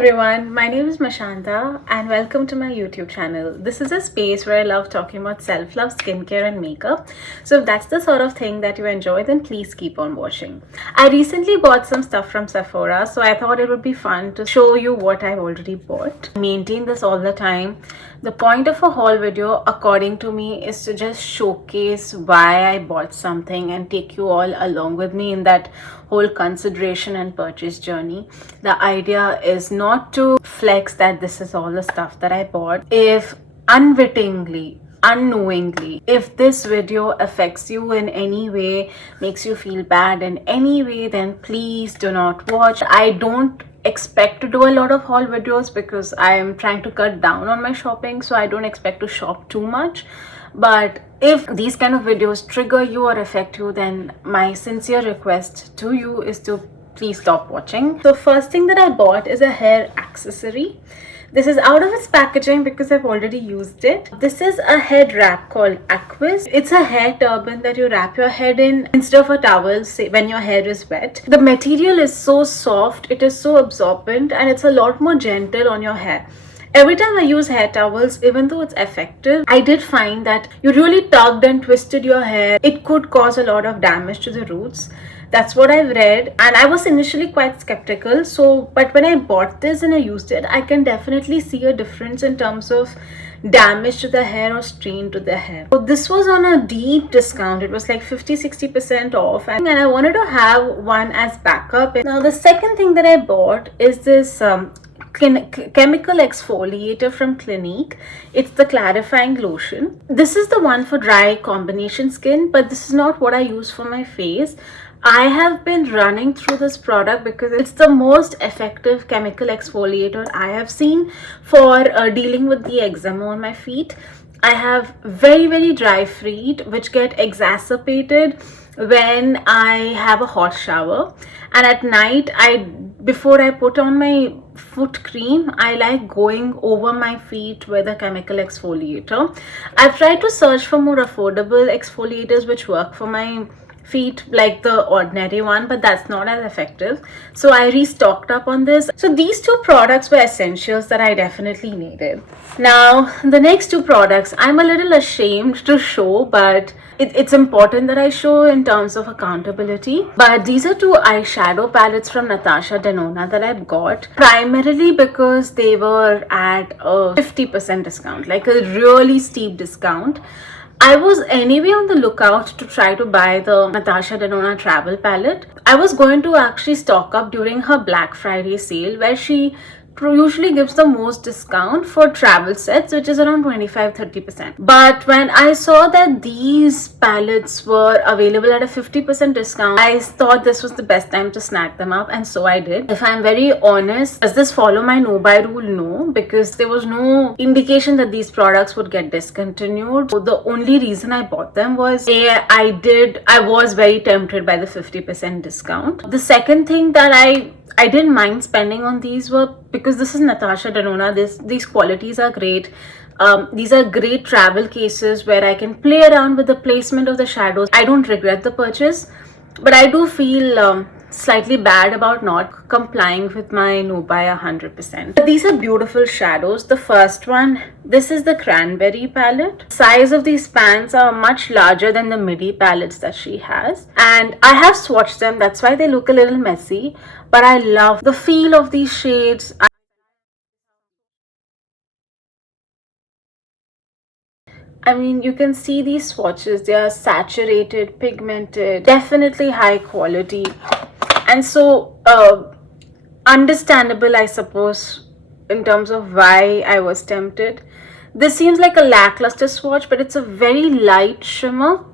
everyone, my name is Mashanta and welcome to my YouTube channel. This is a space where I love talking about self-love, skincare and makeup. So if that's the sort of thing that you enjoy, then please keep on watching. I recently bought some stuff from Sephora, so I thought it would be fun to show you what I've already bought. I maintain this all the time. The point of a haul video, according to me, is to just showcase why I bought something and take you all along with me in that whole consideration and purchase journey. The idea is not to flex that this is all the stuff that I bought. If unwittingly, unknowingly, if this video affects you in any way, makes you feel bad in any way, then please do not watch. I don't expect to do a lot of haul videos because I am trying to cut down on my shopping, so I don't expect to shop too much. But if these kind of videos trigger you or affect you, then my sincere request to you is to please stop watching. So first thing that I bought is a hair accessory. This is out of its packaging because I've already used it. This is a head wrap called Aquis. It's a hair turban that you wrap your head in instead of a towel, say when your hair is wet. The material is so soft, it is so absorbent, and it's a lot more gentle on your hair. Every time I use hair towels, even though it's effective, I did find that you really tugged and twisted your hair. It could cause a lot of damage to the roots. That's what I've read, and I was initially quite skeptical. But when I bought this and I used it, I can definitely see a difference in terms of damage to the hair or strain to the hair. So this was on a deep discount. It was like 50-60% off, and I wanted to have one as backup. Now the second thing that I bought is this chemical exfoliator from Clinique. It's the clarifying lotion. This is the one for dry combination skin, but this is not what I use for my face. I have been running through this product because it's the most effective chemical exfoliator I have seen for dealing with the eczema on my feet. I have very dry feet which get exacerbated when I have a hot shower, and at night before I put on my foot cream, I like going over my feet with a chemical exfoliator. I've tried to search for more affordable exfoliators which work for my feet like the ordinary one, but that's not as effective, so I restocked up on this. So these two products were essentials that I definitely needed. Now the next two products I'm a little ashamed to show, but it's important that I show in terms of accountability. But these are two eyeshadow palettes from Natasha Denona that I've got primarily because they were at a 50% discount, like a really steep discount. I was anyway on the lookout to try to buy the Natasha Denona travel palette. I was going to actually stock up during her Black Friday sale, where she usually gives the most discount for travel sets, which is around 25-30%. But when I saw that these palettes were available at a 50% discount, I thought this was the best time to snag them up, and so I did. If I'm very honest, does this follow my no buy rule? No, because there was no indication that these products would get discontinued. So the only reason I bought them was I was very tempted by the 50% discount. The second thing that I didn't mind spending on these were because this is Natasha Denona. These qualities are great. These are great travel cases where I can play around with the placement of the shadows. I don't regret the purchase, but I do feel slightly bad about not complying with my no buy 100%. But these are beautiful shadows. The first one, this is the Cranberry Palette. The size of these pans are much larger than the midi palettes that she has, and I have swatched them. That's why they look a little messy, but I love the feel of these shades. I mean, you can see these swatches. They are saturated, pigmented, definitely high quality, and so understandable, I suppose, in terms of why I was tempted. This seems like a lackluster swatch, but it's a very light shimmer,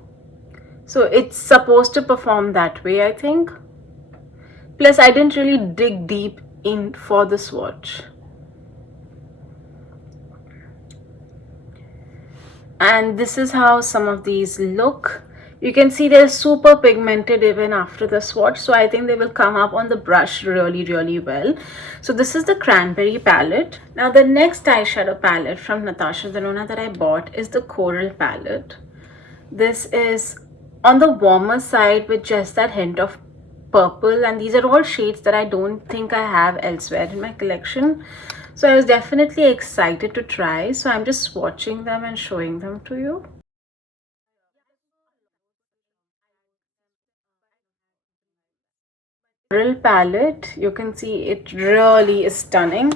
so it's supposed to perform that way, I think. Plus, I didn't really dig deep in for the swatch. And this is how some of these look. You can see they're super pigmented even after the swatch, so I think they will come up on the brush really well. So this is the Cranberry Palette. Now the next eyeshadow palette from Natasha Denona that I bought is the Coral Palette. This is on the warmer side with just that hint of purple, and these are all shades that I don't think I have elsewhere in my collection. So I was definitely excited to try. So I'm just swatching them and showing them to you. Colourpop palette, you can see it really is stunning.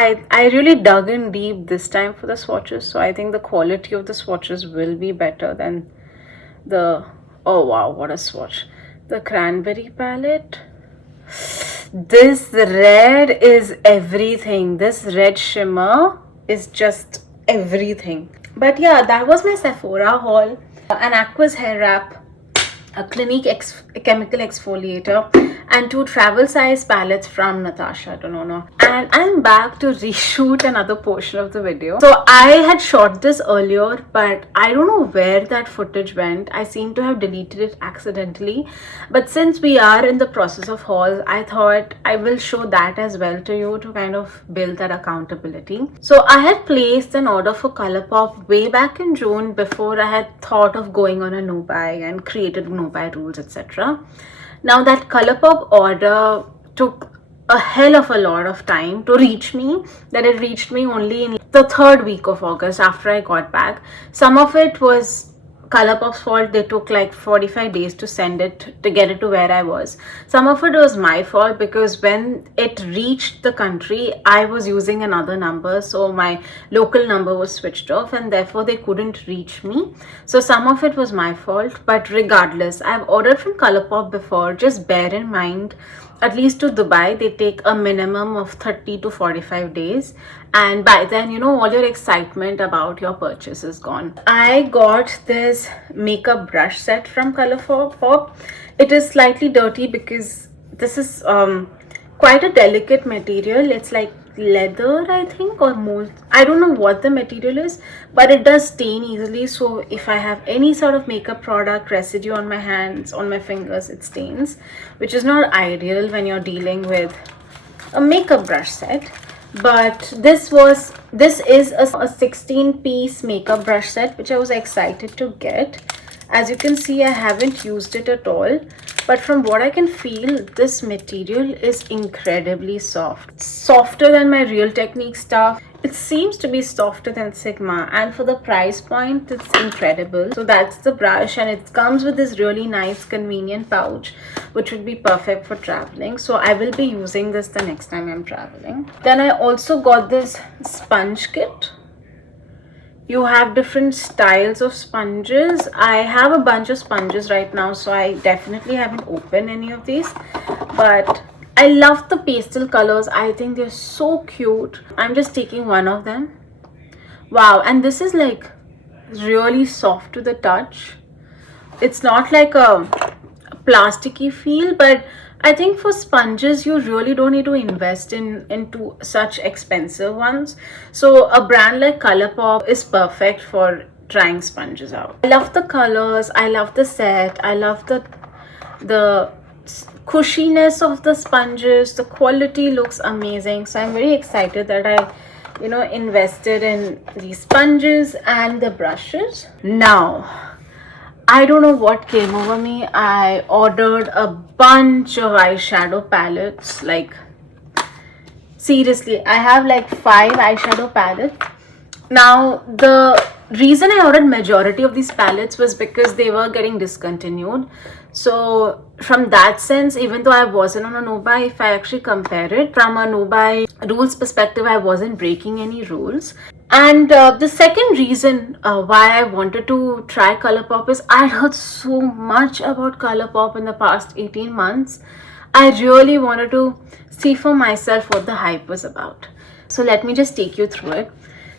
I really dug in deep this time for the swatches, so I think the quality of the swatches will be better than the, oh wow, what a swatch, the Cranberry palette. This red is everything. This red shimmer is just everything. But yeah, that was my Sephora haul. An Aqua's hair wrap, a Clinique chemical exfoliator, and 2 travel size palettes from Natasha, Denona. And I'm back to reshoot another portion of the video. So I had shot this earlier, but I don't know where that footage went. I seem to have deleted it accidentally. But since we are in the process of hauls, I thought I will show that as well to you to kind of build that accountability. So I had placed an order for Colourpop way back in June before I had thought of going on a no-buy and created no-buy rules, etc. Now that Colourpop order took a hell of a lot of time to reach me, that it reached me only in the 3rd week of August after I got back. Some of it was Colourpop's fault. They took like 45 days to send it, to get it to where I was. Some of it was my fault because when it reached the country, I was using another number, so my local number was switched off and therefore they couldn't reach me. So some of it was my fault, but regardless, I've ordered from Colourpop before. Just bear in mind, at least to Dubai, they take a minimum of 30 to 45 days. And by then, you know, all your excitement about your purchase is gone. I got this makeup brush set from Colourpop. It is slightly dirty because this is quite a delicate material. It's like leather, I think, or mold. I don't know what the material is, but it does stain easily. So if I have any sort of makeup product residue on my hands, on my fingers, it stains, which is not ideal when you're dealing with a makeup brush set. But this is a 16-piece makeup brush set, which I was excited to get. As you can see, I haven't used it at all, but from what I can feel, this material is incredibly soft. Softer than my Real Technique stuff. It seems to be softer than Sigma, and for the price point, it's incredible. So that's the brush, and it comes with this really nice convenient pouch, which would be perfect for traveling. So I will be using this the next time I'm traveling. Then I also got this sponge kit. You have different styles of sponges. I have a bunch of sponges right now, so I definitely haven't opened any of these, but I love the pastel colors. I think they're so cute. I'm just taking one of them. Wow, and this is like really soft to the touch. It's not like a plasticky feel, but I think for sponges you really don't need to invest into such expensive ones. So a brand like Colourpop is perfect for trying sponges out. I love the colors, I love the set, I love the cushiness of the sponges. The quality looks amazing, so I'm very excited that I invested in these sponges and the brushes. Now I don't know what came over me. I ordered a bunch of eyeshadow palettes. Like, seriously, I have like 5 eyeshadow palettes. Now, the reason I ordered majority of these palettes was because they were getting discontinued. So from that sense, even though I wasn't on a no-buy, if I actually compare it from a no-buy rules perspective, I wasn't breaking any rules. And the second reason why I wanted to try Colourpop is I heard so much about Colourpop in the past 18 months. I really wanted to see for myself what the hype was about. So let me just take you through it.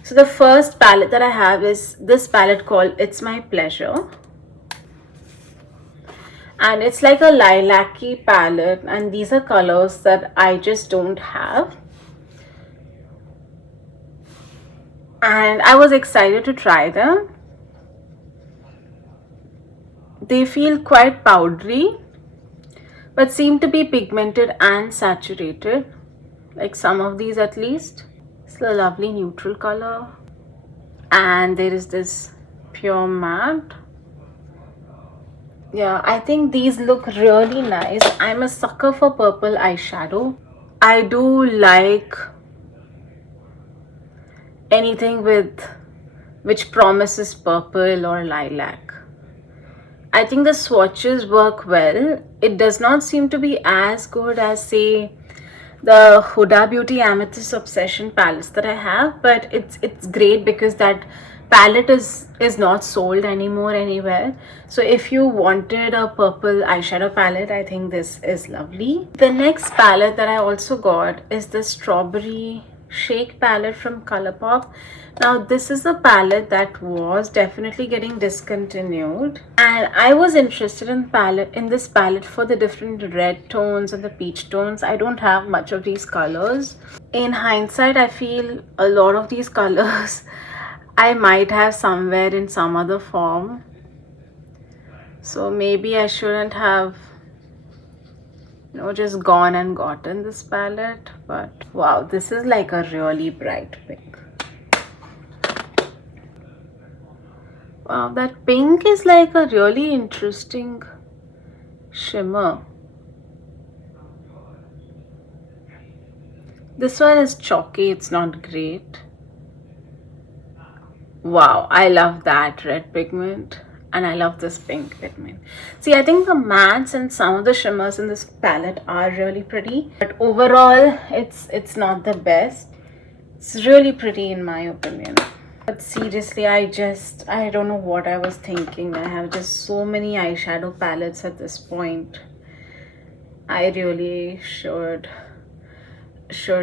So the first palette that I have is this palette called It's My Pleasure. And it's like a lilac-y palette, and these are colors that I just don't have. And I was excited to try them. They feel quite powdery, but seem to be pigmented and saturated, like some of these at least. It's a lovely neutral color, and there is this pure matte. Yeah, I think these look really nice. I'm a sucker for purple eyeshadow. I do like anything which promises purple or lilac. I think the swatches work well. It does not seem to be as good as, say, the Huda Beauty Amethyst Obsession palettes that I have, but it's great because that palette is not sold anymore anywhere. So if you wanted a purple eyeshadow palette, I think this is lovely. The next palette that I also got is the Strawberry Shake palette from Colourpop. Now this is a palette that was definitely getting discontinued, and I was interested in this palette for the different red tones and the peach tones. I don't have much of these colors. In hindsight, I feel a lot of these colors I might have somewhere in some other form, so maybe I shouldn't have just gone and gotten this palette. But wow, this is like a really bright pink. Wow, that pink is like a really interesting shimmer. This one is chalky, it's not great. Wow, I love that red pigment. And I love this pink pigment. See, I think the mattes and some of the shimmers in this palette are really pretty, but overall it's not the best. It's really pretty in my opinion. But seriously, I don't know what I was thinking. I have just so many eyeshadow palettes at this point. I really should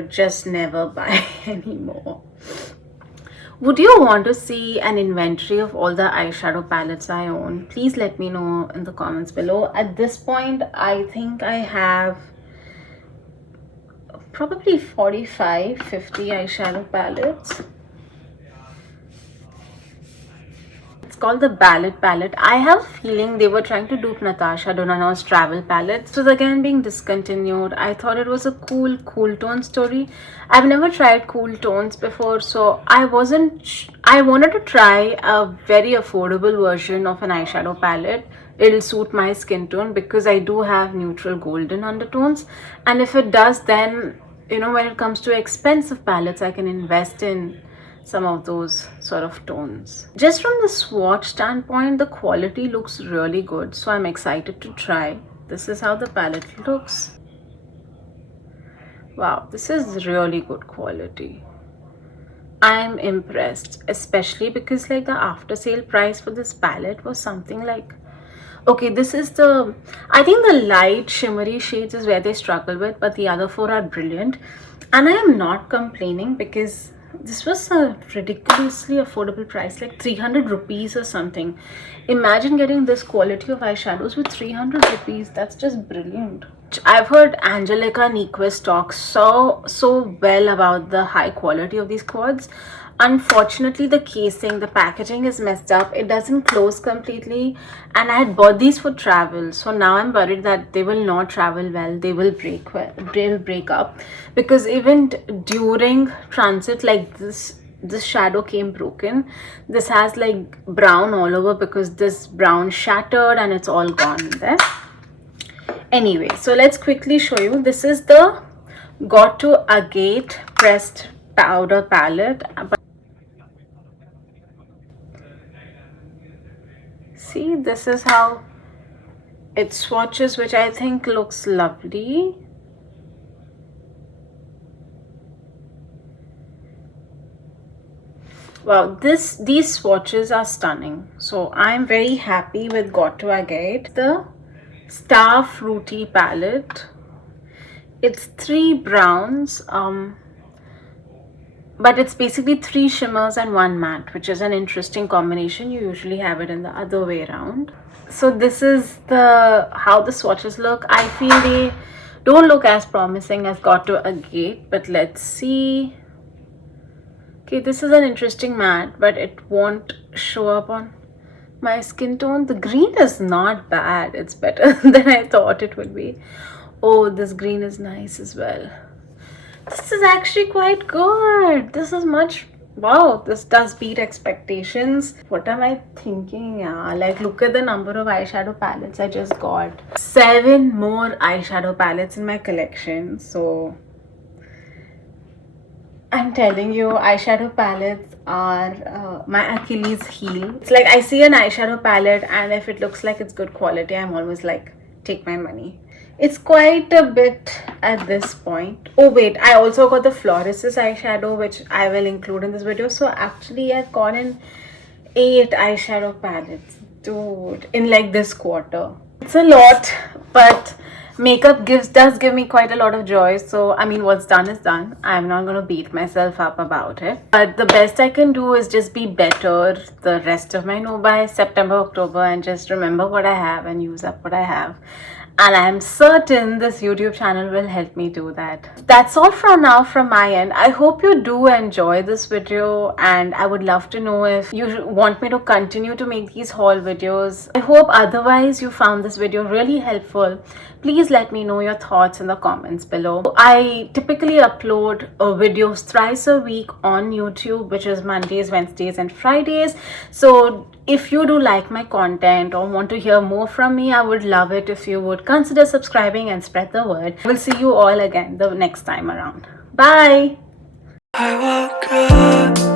just never buy anymore. Would you want to see an inventory of all the eyeshadow palettes I own? Please let me know in the comments below. At this point, I think I have probably 45, 50 eyeshadow palettes. It's called the Ballad palette. I have a feeling they were trying to dupe Natasha Denon's travel palette. So again being discontinued. I thought it was a cool tone story. I've never tried cool tones before, so I wanted to try a very affordable version of an eyeshadow palette. It'll suit my skin tone because I do have neutral golden undertones, and if it does, then when it comes to expensive palettes, I can invest in some of those sort of tones. Just from the swatch standpoint, the quality looks really good, so I'm excited to try. This is how the palette looks. Wow, this is really good quality. I'm impressed, especially because like the after sale price for this palette was something like, okay, this is I think the light shimmery shades is where they struggle with, but the other four are brilliant. And I am not complaining because this was a ridiculously affordable price, like 300 rupees or something. Imagine getting this quality of eyeshadows with 300 rupees. That's just brilliant. I've heard Angelica Nyquist talk so well about the high quality of these quads. Unfortunately, the casing, the packaging is messed up. It doesn't close completely, and I had bought these for travel, so now I'm worried that they will not travel well. They will break up, because even during transit, like this shadow came broken. This has like brown all over because this brown shattered and it's all gone there. Anyway, so let's quickly show you. This is the Got to Agate pressed powder palette. See, this is how it swatches, which I think looks lovely. Wow, these swatches are stunning. So I'm very happy with Got to Agate. The Star Fruity palette. It's 3 browns, but it's basically 3 shimmers and 1 matte, which is an interesting combination. You usually have it in the other way around. So this is how the swatches look. I feel they don't look as promising as Got to Agate, but let's see. Okay, this is an interesting matte, but it won't show up on my skin tone. The green is not bad. It's better than I thought it would be. Oh, this green is nice as well. This is actually quite good. This is much Wow, this does beat expectations. What am I thinking? Yeah, like look at the number of eyeshadow palettes I just got. 7 more eyeshadow palettes in my collection. So I'm telling you, eyeshadow palettes are my Achilles heel. It's like I see an eyeshadow palette, and if it looks like it's good quality, I'm always like, take my money. It's quite a bit at this point. Oh wait, I also got the Floris's eyeshadow, which I will include in this video. So actually I've gotten 8 eyeshadow palettes, dude, in like this quarter. It's a lot, but makeup does give me quite a lot of joy. So I mean, what's done is done. I'm not gonna beat myself up about it, but the best I can do is just be better the rest of my no by September, October, and just remember what I have and use up what I have. And I'm certain this YouTube channel will help me do that. That's all for now from my end. I hope you do enjoy this video, and I would love to know if you want me to continue to make these haul videos. I hope otherwise you found this video really helpful. Please let me know your thoughts in the comments below. I typically upload videos thrice a week on YouTube, which is Mondays, Wednesdays, and Fridays. So if you do like my content or want to hear more from me, I would love it if you would consider subscribing and spread the word. We'll see you all again the next time around. Bye! I woke up